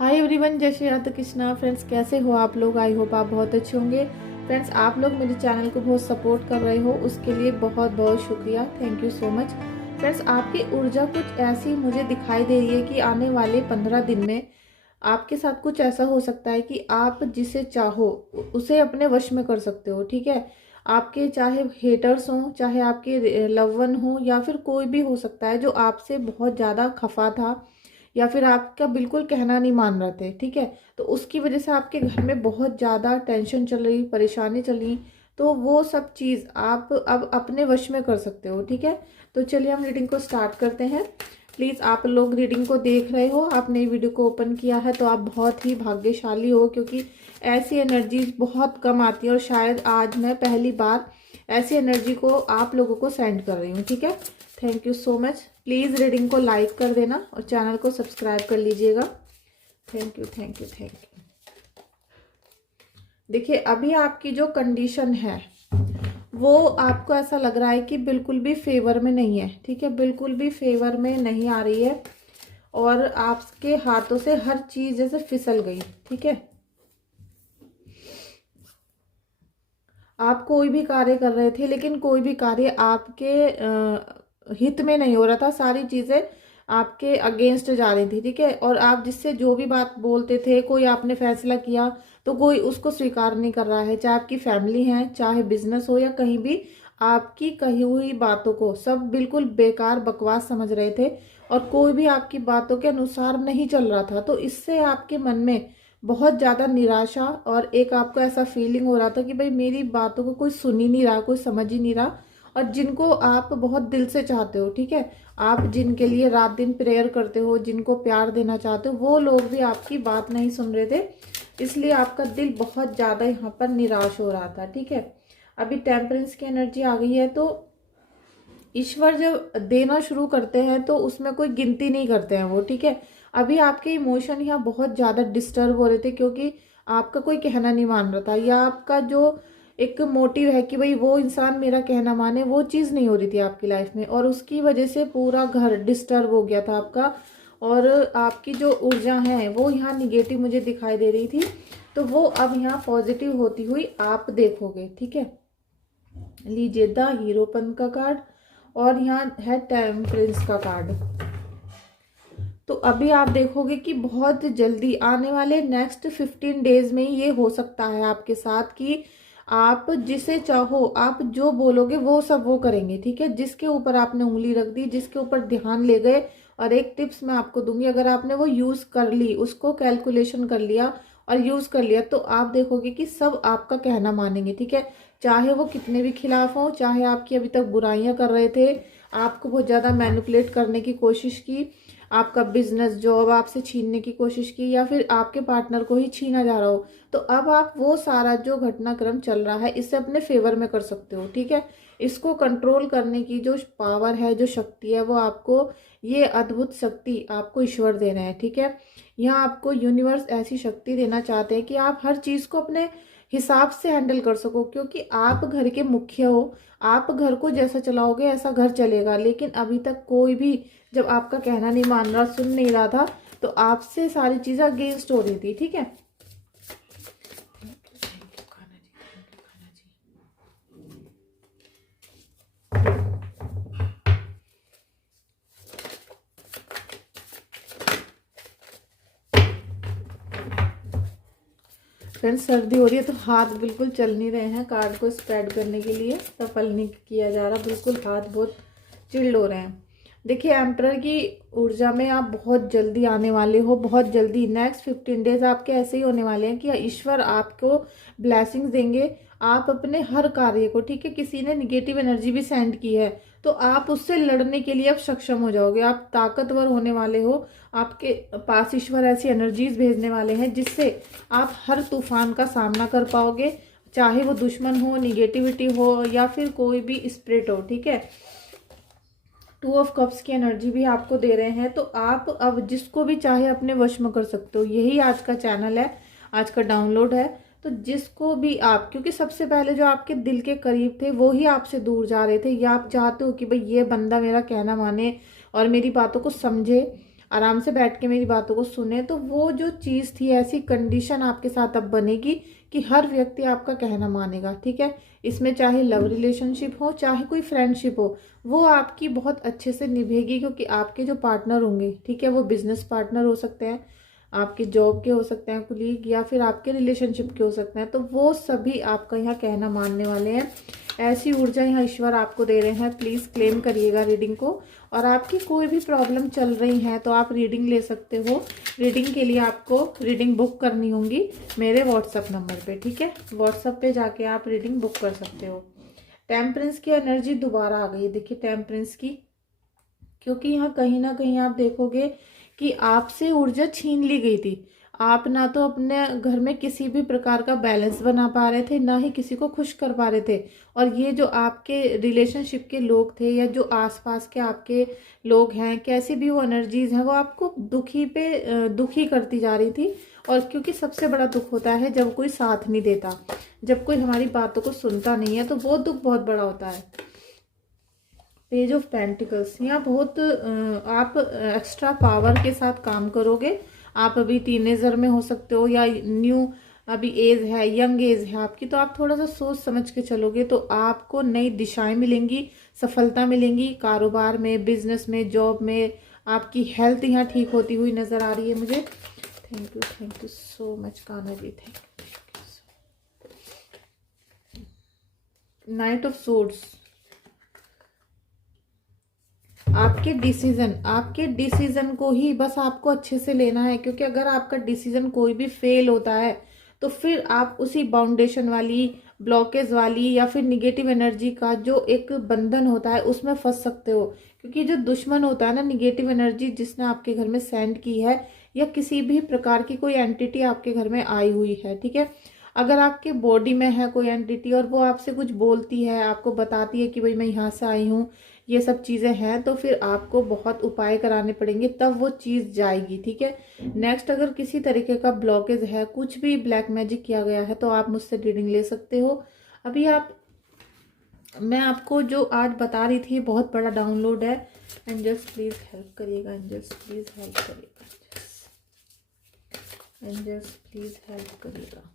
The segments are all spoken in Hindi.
हाय एवरीवन, जय श्री राधे कृष्णा। फ्रेंड्स, कैसे हो आप लोग? आई होप आप बहुत अच्छे होंगे। फ्रेंड्स, आप लोग मेरे चैनल को बहुत सपोर्ट कर रहे हो, उसके लिए बहुत बहुत शुक्रिया। Thank you so much. Friends, आपकी ऊर्जा कुछ ऐसी मुझे दिखाई दे रही है कि आने वाले 15 दिन में आपके साथ कुछ ऐसा हो सकता है कि आप जिसे चाहो उसे अपने वश में कर सकते हो। ठीक है, आपके चाहे हेटर्स हों, चाहे आपके लव वन हो, या फिर कोई भी हो सकता है जो आपसे बहुत ज़्यादा खफा था या फिर आपका बिल्कुल कहना नहीं मान रहे थे। ठीक है, तो उसकी वजह से आपके घर में बहुत ज़्यादा टेंशन चल रही, परेशानी चल रही, तो वो सब चीज़ आप अब अपने वश में कर सकते हो। ठीक है, तो चलिए हम रीडिंग को स्टार्ट करते हैं। प्लीज़, आप लोग रीडिंग को देख रहे हो, आपने वीडियो को ओपन किया है तो आप बहुत ही भाग्यशाली हो, क्योंकि ऐसी एनर्जीज बहुत कम आती है और शायद आज मैं पहली बार ऐसी एनर्जी को आप लोगों को सेंड कर रही हूँ। ठीक है, thank you so much. Please reading को लाइक कर देना और चैनल को सब्सक्राइब कर लीजिएगा। Thank you thank you thank you. देखिए, अभी आपकी जो कंडीशन है वो आपको ऐसा लग रहा है कि बिल्कुल भी फेवर में नहीं है। ठीक है, बिल्कुल भी फेवर में नहीं आ रही है और आपके हाथों से हर चीज़ जैसे फिसल गई। ठीक है, आप कोई भी कार्य कर रहे थे लेकिन कोई भी कार्य आपके हित में नहीं हो रहा था। सारी चीज़ें आपके अगेंस्ट जा रही थी। ठीक है, और आप जिससे जो भी बात बोलते थे, कोई आपने फैसला किया तो कोई उसको स्वीकार नहीं कर रहा है। चाहे आपकी फैमिली है, चाहे बिजनेस हो, या कहीं भी आपकी कही हुई बातों को सब बिल्कुल बेकार बकवास समझ रहे थे और कोई भी आपकी बातों के अनुसार नहीं चल रहा था। तो इससे आपके मन में बहुत ज़्यादा निराशा और एक आपको ऐसा फीलिंग हो रहा था कि भाई मेरी बातों को कोई सुन ही नहीं रहा, कोई समझ ही नहीं रहा। और जिनको आप बहुत दिल से चाहते हो, ठीक है, आप जिनके लिए रात दिन प्रेयर करते हो, जिनको प्यार देना चाहते हो, वो लोग भी आपकी बात नहीं सुन रहे थे। इसलिए आपका दिल बहुत ज़्यादा यहाँ पर निराश हो रहा था। ठीक है, अभी टेम्परेंस की एनर्जी आ गई है, तो ईश्वर जब देना शुरू करते हैं तो उसमें कोई गिनती नहीं करते हैं वो। ठीक है, अभी आपके इमोशन यहाँ बहुत ज़्यादा डिस्टर्ब हो रहे थे क्योंकि आपका कोई कहना नहीं मान रहा था, या आपका जो एक मोटिव है कि भाई वो इंसान मेरा कहना माने, वो चीज़ नहीं हो रही थी आपकी लाइफ में, और उसकी वजह से पूरा घर डिस्टर्ब हो गया था आपका। और आपकी जो ऊर्जा है वो यहाँ निगेटिव मुझे दिखाई दे रही थी, तो वो अब यहाँ पॉजिटिव होती हुई आप देखोगे। ठीक है, लीजिए द हीरोपन का कार्ड और यहाँ है टेम्परेंस का कार्ड। तो अभी आप देखोगे कि बहुत जल्दी आने वाले नेक्स्ट 15 डेज में ये हो सकता है आपके साथ कि आप जिसे चाहो, आप जो बोलोगे वो सब वो करेंगे। ठीक है, जिसके ऊपर आपने उंगली रख दी, जिसके ऊपर ध्यान ले गए, और एक टिप्स मैं आपको दूंगी, अगर आपने वो यूज कर ली, उसको कैलकुलेशन कर लिया और यूज कर लिया, तो आप देखोगे कि सब आपका कहना मानेंगे। ठीक है, चाहे वो कितने भी खिलाफ हो, चाहे आपकी अभी तक बुराइयां कर रहे थे, आपको बहुत ज्यादा मैनिपुलेट करने की कोशिश की, आपका बिजनेस जॉब आपसे छीनने की कोशिश की, या फिर आपके पार्टनर को ही छीना जा रहा हो, तो अब आप वो सारा जो घटनाक्रम चल रहा है इसे अपने फेवर में कर सकते हो। ठीक है, इसको कंट्रोल करने की जो पावर है, जो शक्ति है, वो आपको, ये अद्भुत शक्ति आपको ईश्वर दे रहे हैं। ठीक है, यहाँ आपको यूनिवर्स ऐसी शक्ति देना चाहते हैं कि आप हर चीज को अपने हिसाब से हैंडल कर सको, क्योंकि आप घर के मुखिया हो। आप घर को जैसा चलाओगे ऐसा घर चलेगा, लेकिन अभी तक कोई भी जब आपका कहना नहीं मान रहा, सुन नहीं रहा था, तो आपसे सारी चीजें अगेंस्ट हो रही थी। ठीक है, फ्रेंड्स, सर्दी हो रही है तो हाथ बिल्कुल चल नहीं रहे हैं कार्ड को स्प्रेड करने के लिए, सफल नहीं किया जा रहा, बिल्कुल हाथ बहुत चिल्ड हो रहे हैं। देखिए, एम्परर की ऊर्जा में आप बहुत जल्दी आने वाले हो, बहुत जल्दी नेक्स्ट 15 डेज आपके ऐसे ही होने वाले हैं कि ईश्वर आपको ब्लेसिंग्स देंगे। आप अपने हर कार्य को, ठीक है, किसी ने निगेटिव एनर्जी भी सेंड की है तो आप उससे लड़ने के लिए अब सक्षम हो जाओगे, आप ताकतवर होने वाले हो। आपके पास ईश्वर ऐसी एनर्जीज भेजने वाले हैं जिससे आप हर तूफान का सामना कर पाओगे, चाहे वो दुश्मन हो, निगेटिविटी हो, या फिर कोई भी स्पिरिट हो। ठीक है, 2 ऑफ कप्स की एनर्जी भी आपको दे रहे हैं, तो आप अब जिसको भी चाहे अपने वश में कर सकते हो। यही आज का चैनल है, आज का डाउनलोड है। तो जिसको भी आप, क्योंकि सबसे पहले जो आपके दिल के करीब थे वो ही आपसे दूर जा रहे थे, या आप चाहते हो कि भाई ये बंदा मेरा कहना माने और मेरी बातों को समझे। आराम से बैठ के मेरी बातों को सुने, तो वो जो चीज़ थी, ऐसी कंडीशन आपके साथ अब बनेगी कि हर व्यक्ति आपका कहना मानेगा, ठीक है। इसमें चाहे लव रिलेशनशिप हो, चाहे कोई फ्रेंडशिप हो, वो आपकी बहुत अच्छे से निभेगी, क्योंकि आपके जो पार्टनर होंगे, ठीक है, वो बिजनेस पार्टनर हो सकते हैं, आपके जॉब के हो सकते हैं कुलीग, या फिर आपके रिलेशनशिप के हो सकते हैं, तो वो सभी आपका यहाँ कहना मानने वाले हैं। ऐसी ऊर्जा यहाँ ईश्वर आपको दे रहे हैं। प्लीज़ क्लेम करिएगा रीडिंग को। और आपकी कोई भी प्रॉब्लम चल रही है तो आप रीडिंग ले सकते हो। रीडिंग के लिए आपको रीडिंग बुक करनी होगी मेरे व्हाट्सअप नंबर पे, ठीक है। व्हाट्सअप पे जाके आप रीडिंग बुक कर सकते हो। टेम्परेंस की एनर्जी दोबारा आ गई है, देखिए टेम्परेंस की, क्योंकि यहाँ कहीं ना कहीं आप देखोगे कि आपसे ऊर्जा छीन ली गई थी। आप ना तो अपने घर में किसी भी प्रकार का बैलेंस बना पा रहे थे, ना ही किसी को खुश कर पा रहे थे। और ये जो आपके रिलेशनशिप के लोग थे, या जो आसपास के आपके लोग हैं, कैसी भी वो एनर्जीज हैं, वो आपको दुखी करती जा रही थी। और क्योंकि सबसे बड़ा दुख होता है जब कोई साथ नहीं देता, जब कोई हमारी बातों को सुनता नहीं है, तो वो दुख बहुत बड़ा होता है। पेज ऑफ पेंटिकल्स, यहाँ बहुत आप एक्स्ट्रा पावर के साथ काम करोगे। आप अभी टीनेजर में हो सकते हो, या न्यू अभी एज है, यंग एज है आपकी, तो आप थोड़ा सा सोच समझ के चलोगे तो आपको नई दिशाएं मिलेंगी, सफलता मिलेंगी कारोबार में, बिजनेस में, जॉब में। आपकी हेल्थ यहाँ ठीक होती हुई नजर आ रही है मुझे। Thank you so much Kanha ji, thank you. Knight of swords, आपके डिसीजन को ही बस आपको अच्छे से लेना है, क्योंकि अगर आपका डिसीजन कोई भी फेल होता है तो फिर आप उसी बाउंडेशन वाली, ब्लॉकेज वाली, या फिर निगेटिव एनर्जी का जो एक बंधन होता है उसमें फंस सकते हो। क्योंकि जो दुश्मन होता है ना, निगेटिव एनर्जी जिसने आपके घर में सेंड की है, या किसी भी प्रकार की कोई एंटिटी आपके घर में आई हुई है, ठीक है। अगर आपके बॉडी में है कोई एंटिटी और वो आपसे कुछ बोलती है, आपको बताती है कि भाई मैं यहाँ से आई हूँ, ये सब चीज़ें हैं, तो फिर आपको बहुत उपाय कराने पड़ेंगे, तब वो चीज़ जाएगी, ठीक है। नेक्स्ट, अगर किसी तरीके का ब्लॉकेज है, कुछ भी ब्लैक मैजिक किया गया है, तो आप मुझसे रीडिंग ले सकते हो। अभी मैं आपको जो आज बता रही थी, बहुत बड़ा डाउनलोड है। एंजल्स प्लीज हेल्प करिएगा, एंजल्स प्लीज हेल्प करिएगा, एंजल्स प्लीज हेल्प करिएगा।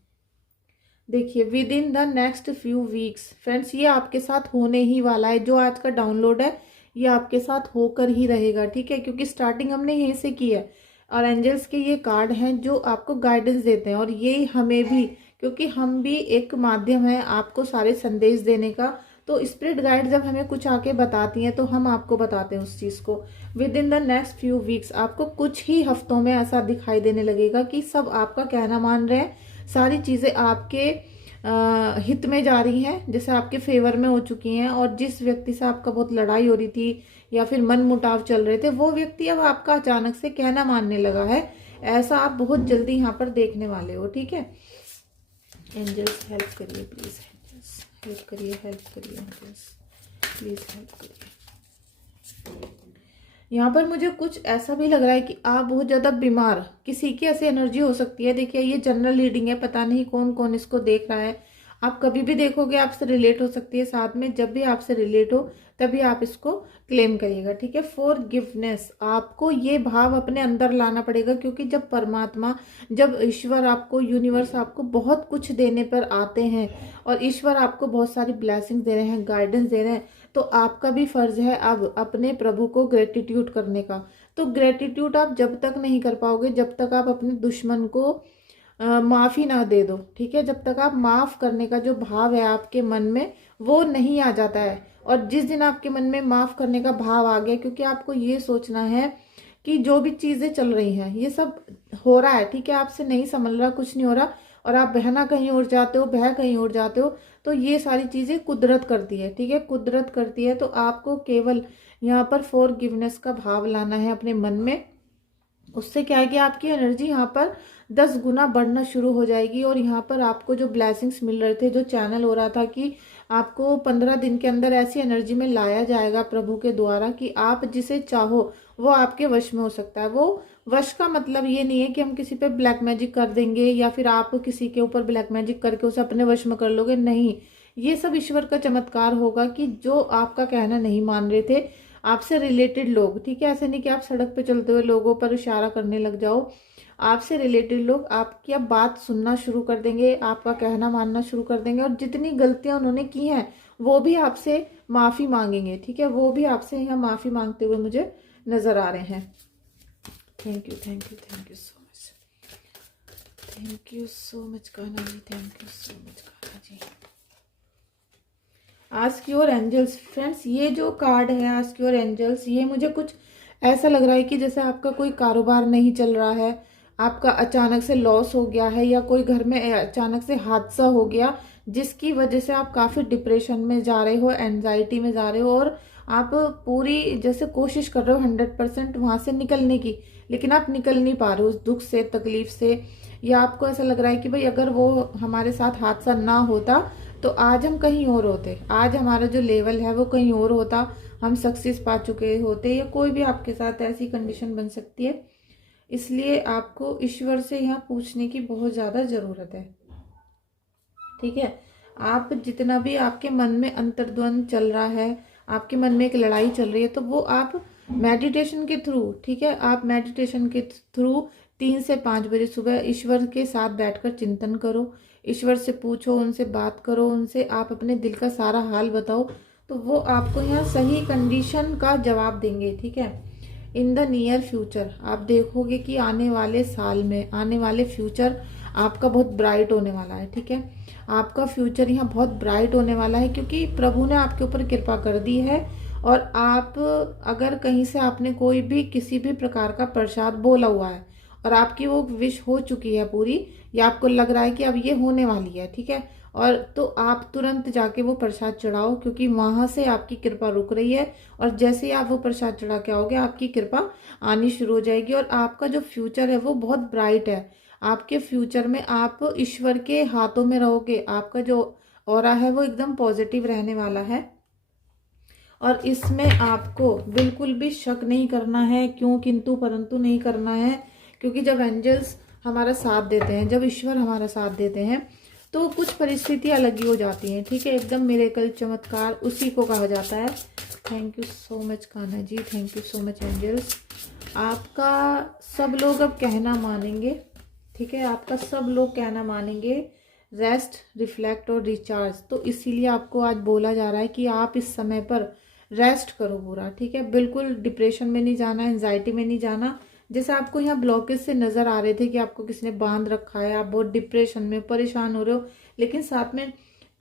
देखिए, with in the next few weeks friends, ये आपके साथ होने ही वाला है। जो आज का डाउनलोड है ये आपके साथ होकर ही रहेगा, ठीक है, क्योंकि स्टार्टिंग हमने यहीं से की है। और एंजल्स के ये कार्ड हैं जो आपको गाइडेंस देते हैं, और ये हमें भी, क्योंकि हम भी एक माध्यम है आपको सारे संदेश देने का। तो स्पिरिट गाइड जब हमें कुछ आके बताती हैं तो हम आपको बताते हैं उस चीज़ को। With in the next few weeks आपको कुछ ही हफ्तों में ऐसा दिखाई देने लगेगा कि सब आपका कहना मान रहे हैं, सारी चीज़ें आपके हित में जा रही हैं, जैसे आपके फेवर में हो चुकी हैं। और जिस व्यक्ति से आपका बहुत लड़ाई हो रही थी या फिर मन मुटाव चल रहे थे, वो व्यक्ति अब आपका अचानक से कहना मानने लगा है। ऐसा आप बहुत जल्दी यहाँ पर देखने वाले हो, ठीक है। एंजल्स हेल्प करिए प्लीज, एंजल्स हेल्प करिए, हेल्प करिए एंजल्स प्लीज हेल्प करिए। यहाँ पर मुझे कुछ ऐसा भी लग रहा है कि आप बहुत ज़्यादा बीमार, किसी की ऐसी एनर्जी हो सकती है। देखिए, ये जनरल रीडिंग है, पता नहीं कौन कौन इसको देख रहा है। आप कभी भी देखोगे आपसे रिलेट हो सकती है, साथ में जब भी आपसे रिलेट हो तभी आप इसको क्लेम करिएगा, ठीक है। फॉरगिवनेस, आपको ये भाव अपने अंदर लाना पड़ेगा, क्योंकि जब परमात्मा, जब ईश्वर आपको, यूनिवर्स आपको बहुत कुछ देने पर आते हैं, और ईश्वर आपको बहुत सारी ब्लेसिंग दे रहे हैं, गाइडेंस दे रहे हैं, तो आपका भी फर्ज है अब अपने प्रभु को ग्रेटिट्यूड करने का। तो ग्रेटिट्यूड आप जब तक नहीं कर पाओगे जब तक आप अपने दुश्मन को माफ़ी ना दे दो, ठीक है। जब तक आप माफ़ करने का जो भाव है आपके मन में वो नहीं आ जाता है। और जिस दिन आपके मन में माफ़ करने का भाव आ गया, क्योंकि आपको ये सोचना है कि जो भी चीज़ें चल रही हैं ये सब हो रहा है, ठीक है, आपसे नहीं संभल रहा, कुछ नहीं हो रहा, और आप बहना कहीं और जाते हो, बह कहीं और जाते हो, तो ये सारी चीज़ें कुदरत करती है, ठीक है, कुदरत करती है। तो आपको केवल यहाँ पर फॉरगिवनेस का भाव लाना है अपने मन में। उससे क्या है कि आपकी एनर्जी यहाँ पर 10 गुना बढ़ना शुरू हो जाएगी। और यहाँ पर आपको जो ब्लेसिंग्स मिल रहे थे, जो चैनल हो रहा था कि आपको 15 दिन के अंदर ऐसी एनर्जी में लाया जाएगा प्रभु के द्वारा कि आप जिसे चाहो वो आपके वश में हो सकता है। वो वश का मतलब ये नहीं है कि हम किसी पे ब्लैक मैजिक कर देंगे या फिर आप किसी के ऊपर ब्लैक मैजिक करके उसे अपने वश में कर लोगे, नहीं। ये सब ईश्वर का चमत्कार होगा कि जो आपका कहना नहीं मान रहे थे, आपसे रिलेटेड लोग, ठीक है। ऐसे नहीं कि आप सड़क पे चलते हुए लोगों पर इशारा करने लग जाओ। आपसे रिलेटेड लोग आपकी अब बात सुनना शुरू कर देंगे, आपका कहना मानना शुरू कर देंगे, और जितनी गलतियां उन्होंने की हैं वो भी आपसे माफ़ी मांगेंगे, ठीक है। वो भी आपसे यहाँ माफ़ी मांगते हुए मुझे नज़र आ रहे हैं। Thank you, thank you, thank you so much, thank you so much Kanha ji, thank you so much Kanha ji. Ask your angels friends, ये जो कार्ड है आस्क योर एंजल्स, ये मुझे कुछ ऐसा लग रहा है कि जैसे आपका कोई कारोबार नहीं चल रहा है, आपका अचानक से लॉस हो गया है, या कोई घर में अचानक से हादसा हो गया जिसकी वजह से आप काफ़ी डिप्रेशन में जा रहे हो, एंजाइटी में जा रहे हो, और आप पूरी जैसे कोशिश कर रहे हो 100% वहाँ से निकलने की, लेकिन आप निकल नहीं पा रहे हो उस दुख से, तकलीफ से। या आपको ऐसा लग रहा है कि भाई अगर वो हमारे साथ हादसा ना होता तो आज हम कहीं और होते, आज हमारा जो लेवल है वो कहीं और होता, हम सक्सेस पा चुके होते, या कोई भी आपके साथ ऐसी कंडीशन बन सकती है। इसलिए आपको ईश्वर से यहाँ पूछने की बहुत ज़्यादा ज़रूरत है, ठीक है। आप जितना भी आपके मन में अंतर्द्वंद चल रहा है, आपके मन में एक लड़ाई चल रही है, तो वो आप मेडिटेशन के थ्रू, ठीक है, आप मेडिटेशन के थ्रू 3 से 5 बजे सुबह ईश्वर के साथ बैठकर चिंतन करो, ईश्वर से पूछो, उनसे बात करो, उनसे आप अपने दिल का सारा हाल बताओ, तो वो आपको यहाँ सही कंडीशन का जवाब देंगे, ठीक है। इन द नियर फ्यूचर आप देखोगे कि आने वाले साल में, आने वाले फ्यूचर आपका बहुत ब्राइट होने वाला है, ठीक है। आपका फ्यूचर यहाँ बहुत ब्राइट होने वाला है, क्योंकि प्रभु ने आपके ऊपर कृपा कर दी है। और आप अगर कहीं से आपने कोई भी किसी भी प्रकार का प्रसाद बोला हुआ है और आपकी वो विश हो चुकी है पूरी, या आपको लग रहा है कि अब ये होने वाली है, ठीक है, और तो आप तुरंत जाके वो प्रसाद चढ़ाओ, क्योंकि वहां से आपकी कृपा रुक रही है। और जैसे ही आप वो प्रसाद चढ़ा के आओगे आपकी कृपा आनी शुरू हो जाएगी, और आपका जो फ्यूचर है वो बहुत ब्राइट है। आपके फ्यूचर में आप ईश्वर के हाथों में रहोगे, आपका जो ऑरा है वो एकदम पॉजिटिव रहने वाला है। और इसमें आपको बिल्कुल भी शक नहीं करना है, क्यों किंतु परंतु नहीं करना है, क्योंकि जब एंजल्स हमारा साथ देते हैं, जब ईश्वर हमारा साथ देते हैं, तो कुछ परिस्थितियां अलग ही हो जाती हैं, ठीक है। एकदम मिरेकल, चमत्कार उसी को कहा जाता है। Thank you so much Kanha ji, thank you so much angels. आपका सब लोग अब कहना मानेंगे, ठीक है, आपका सब लोग कहना मानेंगे, रेस्ट, रिफ्लेक्ट और रिचार्ज। तो इसीलिए आपको आज बोला जा रहा है कि आप इस समय पर रेस्ट करो पूरा, ठीक है। बिल्कुल डिप्रेशन में नहीं जाना, एंजाइटी में नहीं जाना। जैसे आपको यहाँ ब्लॉकेज से नजर आ रहे थे कि आपको किसी ने बांध रखा है, आप बहुत डिप्रेशन में परेशान हो रहे हो, लेकिन साथ में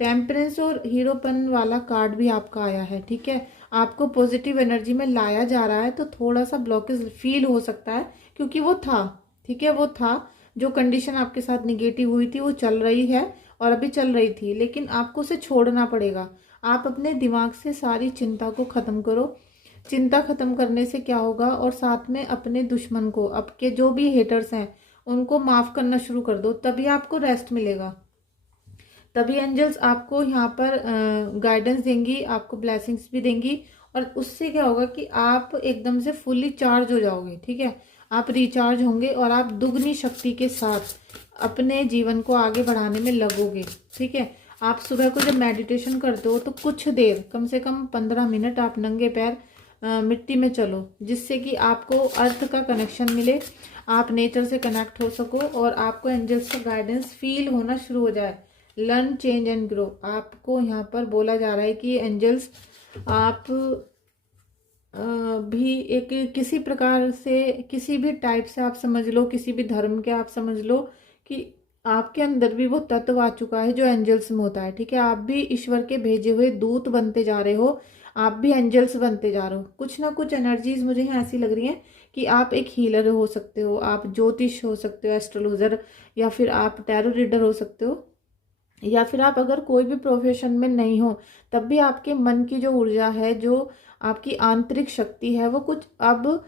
टेम्परेंस और हीरोपन वाला कार्ड भी आपका आया है, ठीक है। आपको पॉजिटिव एनर्जी में लाया जा रहा है, तो थोड़ा सा ब्लॉकेज फील हो सकता है, क्योंकि वो था, ठीक है, वो था। जो कंडीशन आपके साथ निगेटिव हुई थी वो चल रही है और अभी चल रही थी, लेकिन आपको उसे छोड़ना पड़ेगा। आप अपने दिमाग से सारी चिंता को खत्म करो। चिंता खत्म करने से क्या होगा, और साथ में अपने दुश्मन को, आपके जो भी हेटर्स हैं उनको माफ करना शुरू कर दो, तभी आपको रेस्ट मिलेगा, तभी एंजल्स आपको यहाँ पर गाइडेंस देंगी, आपको ब्लेसिंग्स भी देंगी। और उससे क्या होगा कि आप एकदम से फुल्ली चार्ज हो जाओगे, ठीक है। आप रिचार्ज होंगे और आप दुगनी शक्ति के साथ अपने जीवन को आगे बढ़ाने में लगोगे, ठीक है। आप सुबह को जब मेडिटेशन करते हो तो कुछ देर, कम से कम 15 मिनट आप नंगे पैर मिट्टी में चलो, जिससे कि आपको अर्थ का कनेक्शन मिले, आप नेचर से कनेक्ट हो सको, और आपको एंजल्स का गाइडेंस फील होना शुरू हो जाए। Learn, change and grow. आपको यहाँ पर बोला जा रहा है कि एंजल्स आप भी एक किसी प्रकार से, किसी भी टाइप से आप समझ लो, किसी भी धर्म के आप समझ लो कि आपके अंदर भी वो तत्व आ चुका है जो एंजल्स में होता है, ठीक है। आप भी ईश्वर के भेजे हुए दूत बनते जा रहे हो, आप भी एंजल्स बनते जा रहे हो। कुछ ना कुछ एनर्जीज मुझे यहाँ ऐसी लग रही हैं कि आप एक हीलर हो सकते हो, आप ज्योतिष हो सकते हो, एस्ट्रोलॉजर, या फिर आप टैरो रीडर हो सकते हो, या फिर आप अगर कोई भी प्रोफेशन में नहीं हो तब भी आपके मन की जो ऊर्जा है, जो आपकी आंतरिक शक्ति है, वो कुछ अब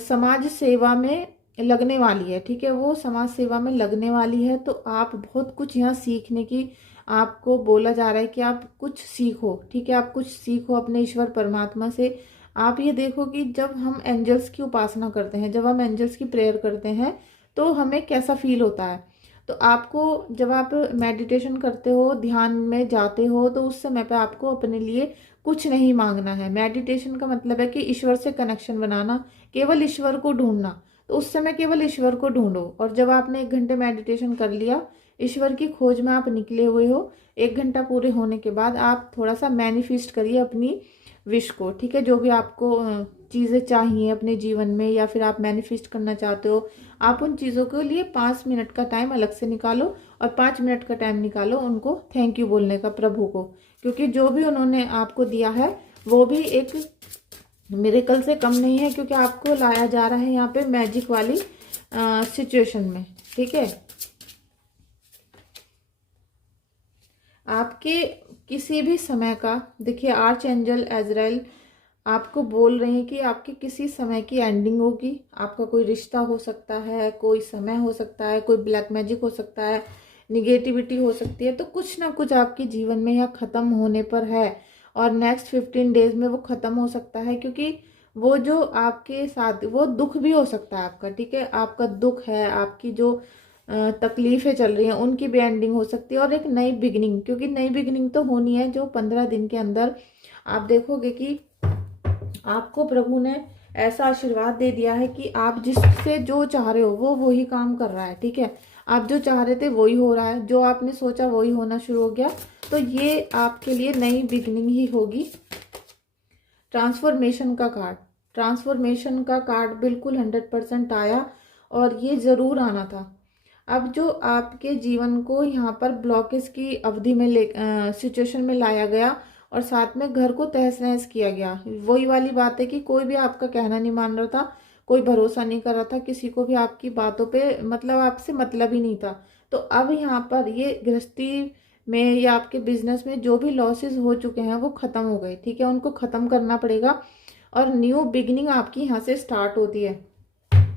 समाज सेवा में लगने वाली है, ठीक है। वो समाज सेवा में लगने वाली है, तो आप बहुत कुछ यहाँ सीखने की, आपको बोला जा रहा है कि आप कुछ सीखो, ठीक है। आप कुछ सीखो अपने ईश्वर परमात्मा से। आप ये देखो कि जब हम एंजल्स की उपासना करते हैं, जब हम एंजल्स की प्रेयर करते हैं, तो हमें कैसा फील होता है। तो आपको जब आप मेडिटेशन करते हो, ध्यान में जाते हो, तो उस समय पे आपको अपने लिए कुछ नहीं मांगना है। मेडिटेशन का मतलब है कि ईश्वर से कनेक्शन बनाना, केवल ईश्वर को ढूंढना। तो उस समय केवल ईश्वर को ढूंढो। और जब आपने 1 घंटे मेडिटेशन कर लिया, ईश्वर की खोज में आप निकले हुए हो, 1 घंटा पूरे होने के बाद आप थोड़ा सा मैनिफेस्ट करिए अपनी विश को, ठीक है। जो भी आपको चीज़ें चाहिए अपने जीवन में, या फिर आप मैनिफेस्ट करना चाहते हो, आप उन चीज़ों के लिए 5 मिनट का टाइम अलग से निकालो, और 5 मिनट का टाइम निकालो उनको थैंक यू बोलने का प्रभु को, क्योंकि जो भी उन्होंने आपको दिया है वो भी एक मिरेकल से कम नहीं है, क्योंकि आपको लाया जा रहा है यहाँ पे मैजिक वाली सिचुएशन में, ठीक है। आपके किसी भी समय का, देखिए आर्च एंजल एजराइल आपको बोल रहे हैं कि आपके किसी समय की एंडिंग होगी। आपका कोई रिश्ता हो सकता है, कोई समय हो सकता है, कोई ब्लैक मैजिक हो सकता है, निगेटिविटी हो सकती है। तो कुछ ना कुछ आपके जीवन में यह ख़त्म होने पर है, और नेक्स्ट 15 डेज में वो ख़त्म हो सकता है, क्योंकि वो जो आपके साथ वो दुख भी हो सकता है आपका, ठीक है। आपका दुख है, आपकी जो तकलीफें चल रही हैं, उनकी भी एंडिंग हो सकती है, और एक नई बिगनिंग, क्योंकि नई बिगनिंग तो होनी है जो 15 दिन के अंदर आप देखोगे कि आपको प्रभु ने ऐसा आशीर्वाद दे दिया है कि आप जिससे जो चाह रहे हो वो वही काम कर रहा है, ठीक है। आप जो चाह रहे थे वही हो रहा है, जो आपने सोचा वही होना शुरू हो गया। तो ये आपके लिए नई बिगनिंग ही होगी। ट्रांसफॉर्मेशन का कार्ड, ट्रांसफॉर्मेशन का कार्ड बिल्कुल 100% आया, और ये ज़रूर आना था। अब जो आपके जीवन को यहाँ पर ब्लॉकेज की अवधि में सिचुएशन में लाया गया, और साथ में घर को तहस नहस किया गया, वही वाली बात है कि कोई भी आपका कहना नहीं मान रहा था, कोई भरोसा नहीं कर रहा था, किसी को भी आपकी बातों पे मतलब आपसे मतलब ही नहीं था। तो अब यहाँ पर ये गृहस्थी में या आपके बिजनेस में जो भी लॉसेस हो चुके हैं वो खत्म हो गए, ठीक है। उनको खत्म करना पड़ेगा, और न्यू बिगिनिंग आपकी यहाँ से स्टार्ट होती है।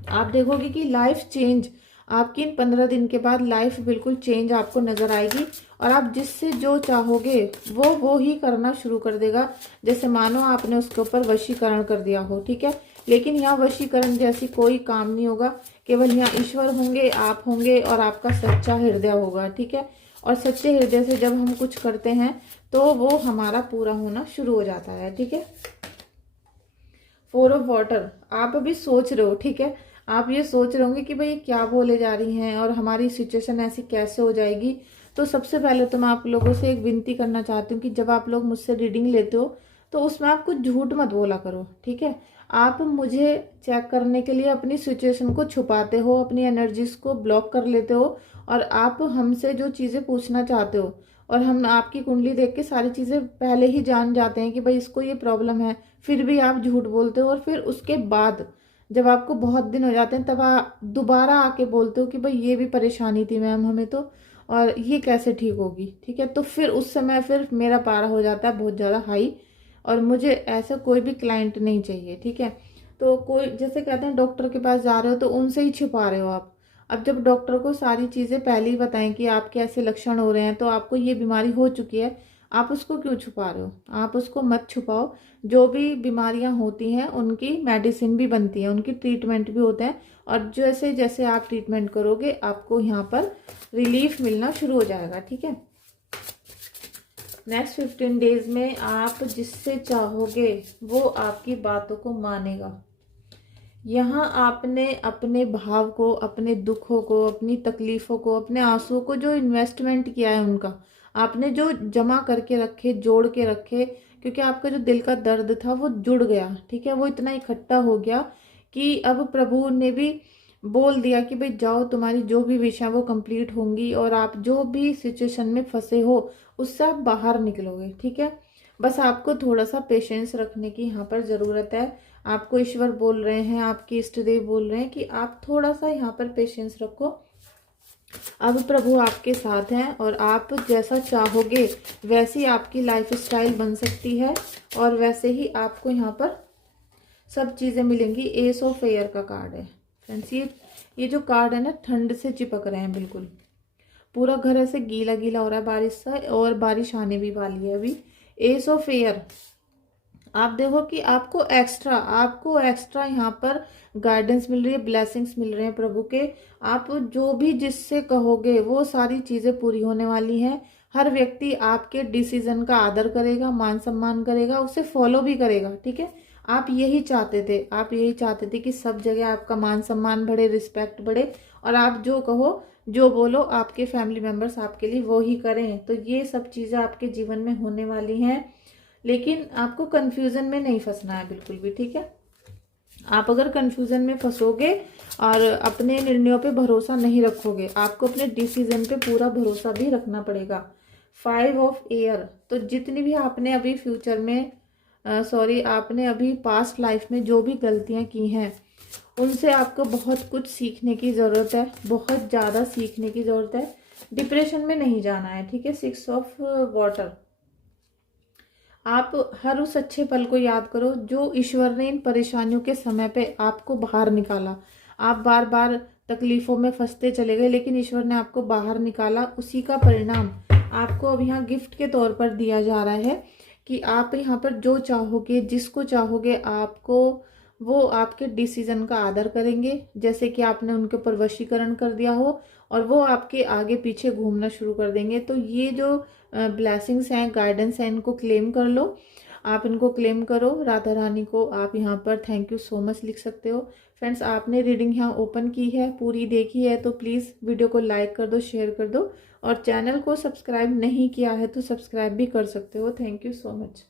आप देखोगे कि लाइफ चेंज आपकी इन 15 दिन के बाद लाइफ बिल्कुल चेंज आपको नजर आएगी, और आप जिससे जो चाहोगे वो ही करना शुरू कर देगा। जैसे मानो आपने उसके ऊपर वशीकरण कर दिया हो, ठीक है। लेकिन यहाँ वशीकरण जैसी कोई काम नहीं होगा, केवल यहाँ ईश्वर होंगे, आप होंगे, और आपका सच्चा हृदय होगा, ठीक है। और सच्चे हृदय से जब हम कुछ करते हैं तो वो हमारा पूरा होना शुरू हो जाता है, ठीक है। 4 ऑफ वाटर, आप अभी सोच रहे हो, ठीक है। आप ये सोच रहे होंगे कि भाई क्या बोले जा रही हैं, और हमारी सिचुएशन ऐसी कैसे हो जाएगी। तो सबसे पहले तो मैं आप लोगों से एक विनती करना चाहती हूँ कि जब आप लोग मुझसे रीडिंग लेते हो तो उसमें आप कुछ झूठ मत बोला करो, ठीक है। आप मुझे चेक करने के लिए अपनी सिचुएशन को छुपाते हो, अपनी एनर्जीज को ब्लॉक कर लेते हो, और आप हमसे जो चीज़ें पूछना चाहते हो, और हम आपकी कुंडली देख के सारी चीज़ें पहले ही जान जाते हैं कि भाई इसको ये प्रॉब्लम है, फिर भी आप झूठ बोलते हो। और फिर उसके बाद जब आपको बहुत दिन हो जाते हैं तब आप दोबारा आके बोलते हो कि भाई ये भी परेशानी थी मैम हमें तो, और ये कैसे ठीक होगी, ठीक है। तो फिर उस समय फिर मेरा पारा हो जाता है बहुत ज़्यादा हाई, और मुझे ऐसा कोई भी क्लाइंट नहीं चाहिए, ठीक है। तो कोई जैसे कहते हैं डॉक्टर के पास जा रहे हो तो उनसे ही छिपा रहे हो आप। अब जब डॉक्टर को सारी चीज़ें पहले ही बताएं कि आपके ऐसे लक्षण हो रहे हैं, तो आपको ये बीमारी हो चुकी है, आप उसको क्यों छुपा रहे हो। आप उसको मत छुपाओ। जो भी बीमारियां होती हैं उनकी मेडिसिन भी बनती है, उनकी ट्रीटमेंट भी होते हैं, और जैसे जैसे आप ट्रीटमेंट करोगे आपको यहाँ पर रिलीफ मिलना शुरू हो जाएगा, ठीक है। नेक्स्ट 15 डेज में आप जिससे चाहोगे वो आपकी बातों को मानेगा। यहाँ आपने अपने भाव को, अपने दुखों को, अपनी तकलीफों को, अपने आंसुओं को जो इन्वेस्टमेंट किया है, उनका आपने जो जमा करके रखे, जोड़ के रखे, क्योंकि आपका जो दिल का दर्द था वो जुड़ गया, ठीक है। वो इतना इकट्ठा हो गया कि अब प्रभु ने भी बोल दिया कि भाई जाओ, तुम्हारी जो भी विश है वो कंप्लीट होंगी, और आप जो भी सिचुएशन में फंसे हो उससे आप बाहर निकलोगे, ठीक है। बस आपको थोड़ा सा पेशेंस रखने की यहाँ पर ज़रूरत है। आपको ईश्वर बोल रहे हैं, आपके इष्ट देव बोल रहे हैं कि आप थोड़ा सा यहाँ पर पेशेंस रखो। अब प्रभु आपके साथ हैं, और आप जैसा चाहोगे वैसी आपकी लाइफ स्टाइल बन सकती है, और वैसे ही आपको यहाँ पर सब चीज़ें मिलेंगी। एस ऑफ एयर का कार्ड है फ्रेंड्स। ये जो कार्ड है ना, ठंड से चिपक रहे हैं बिल्कुल, पूरा घर ऐसे गीला गीला हो रहा है बारिश से, और बारिश आने भी वाली है अभी। एस ऑफ एयर, आप देखो कि आपको एक्स्ट्रा यहाँ पर गाइडेंस मिल रही है, ब्लेसिंग्स मिल रहे हैं प्रभु के। आप जो भी जिससे कहोगे वो सारी चीजें पूरी होने वाली हैं। हर व्यक्ति आपके डिसीजन का आदर करेगा, मान सम्मान करेगा, उसे फॉलो भी करेगा। ठीक है, आप यही चाहते थे कि सब जगह आपका मान सम्मान बढ़े, रिस्पेक्ट बढ़े, और आप जो कहो जो बोलो आपके फैमिली मेंबर्स आपके लिए वो ही करें। तो ये सब चीजें आपके जीवन में होने वाली हैं, लेकिन आपको कंफ्यूजन में नहीं फंसना है बिल्कुल भी। ठीक है, आप अगर कंफ्यूजन में फंसोगे और अपने निर्णयों पे भरोसा नहीं रखोगे, आपको अपने डिसीजन पे पूरा भरोसा भी रखना पड़ेगा। 5 ऑफ एयर, तो जितनी भी आपने अभी फ्यूचर में आपने अभी पास्ट लाइफ में जो भी गलतियां की हैं उनसे आपको बहुत कुछ सीखने की ज़रूरत है, बहुत ज़्यादा सीखने की ज़रूरत है। डिप्रेशन में नहीं जाना है। ठीक है, 6 ऑफ वाटर, आप हर उस अच्छे पल को याद करो जो ईश्वर ने इन परेशानियों के समय पे आपको बाहर निकाला। आप बार बार तकलीफों में फंसते चले गए, लेकिन ईश्वर ने आपको बाहर निकाला। उसी का परिणाम आपको अब यहाँ गिफ्ट के तौर पर दिया जा रहा है कि आप यहाँ पर जो चाहोगे, जिसको चाहोगे, आपको वो आपके डिसीजन का आदर करेंगे, जैसे कि आपने उनके ऊपर वशीकरण कर दिया हो, और वो आपके आगे पीछे घूमना शुरू कर देंगे। तो ये जो ब्लेसिंग्स हैं, गाइडेंस हैं, इनको क्लेम कर लो। आप इनको क्लेम करो। राधा रानी को आप यहाँ पर थैंक यू सो मच लिख सकते हो। फ्रेंड्स, आपने रीडिंग यहाँ ओपन की है, पूरी देखी है, तो प्लीज़ वीडियो को लाइक कर दो, शेयर कर दो, और चैनल को सब्सक्राइब नहीं किया है तो सब्सक्राइब भी कर सकते हो। Thank you so much.